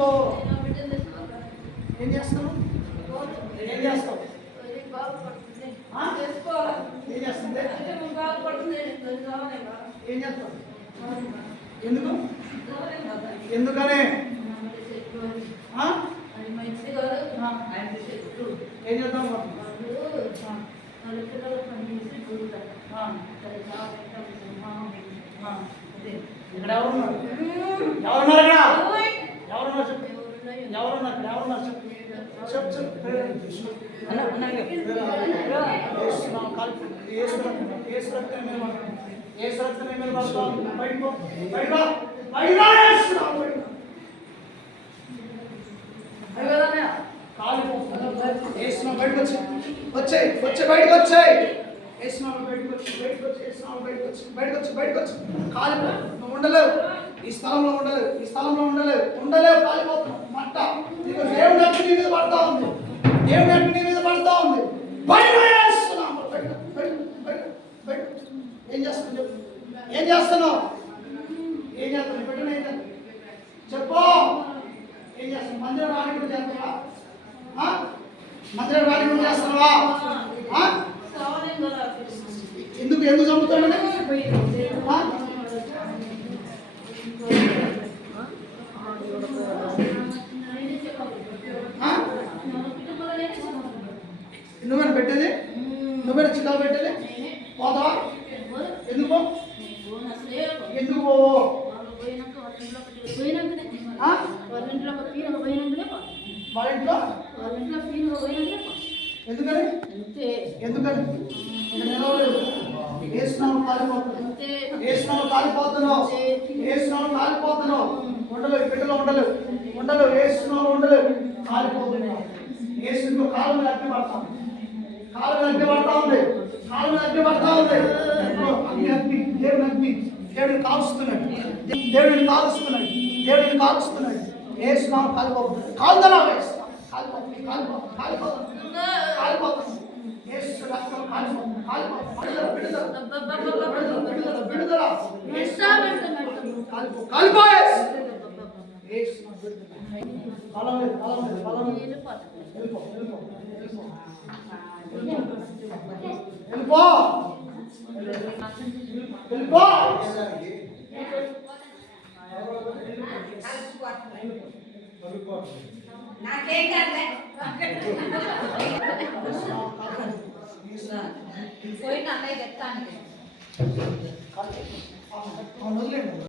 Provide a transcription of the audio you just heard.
వెళ్ళిపో. ఏం చేస్తావు? ఏం చేస్తావు? ఏం చేస్తుంది? ఏం చేస్తావు? ఎందుకు? ఎందుకనే? ఏం చేద్దాం? ఇక్కడ ఎవరున్నారు? ఎవరున్నారు? ఎవరున్నారు చెప్పు. ఎవరున్నారు? ఎవరున్నారు చెప్పు. చెప్పు చెప్పు. బయటకు వచ్చాయి. నువ్వు ఉండలేవు, ఈ స్థలంలో ఉండలేవు, ఈ స్థలంలో ఉండలేవు, ఉండలేవు. కాలిపోతున్నావు. మట్ట నీకు దేవుడి అగ్ని నీ మీద పడతా ఉంది. దేవుడి అగ్ని నీ మీద పడతా ఉంది. ఏం చేస్తున్నావు చెప్పు. ఏం చేస్తున్నావు? ఏం చేస్తున్నావు? పెట్టిన ఏం చేస్తావు చెప్పు. ఏం చేస్తున్నావు? మందిరం రాని కూడా చేస్తావా? మందిరం రాని కూడా చేస్తున్నావా? ఎందుకు ఎందుకు చంపుతాడు? నువ్వేనా పెట్టేది? నువ్వేనా చికాకు పెట్టేది? పోతావా? ఎందుకు ఎందుకు పోవు? ఎందుకని? ఎందుకని? కాలిపోతున్నావు. ఉండలేవు, బిడ్డలో ఉండలేవు, ఉండలేవు. వేస్తున్నావు, ఉండలేవు, కాలిపోతున్నావు. వేసుకుంటూ కాలు మీద అగ్ని పడతాం. కాలు మీద అగ్ని పడతా ఉంది. కాలు మీద అగ్ని పడతా ఉంది. అగ్ని దేవుని అగ్ని దేవుడిని కాలుస్తున్నాడు. దేవుడిని కాలుస్తున్నాడు. దేవుడిని కాలుస్తున్నాడు. వేస్తున్నావు, కాలిపోతున్నాడు. కాలుదలా వేస్తున్నావు. నాకేం కాదులే పోయి అన్నయ్య చెప్తాను.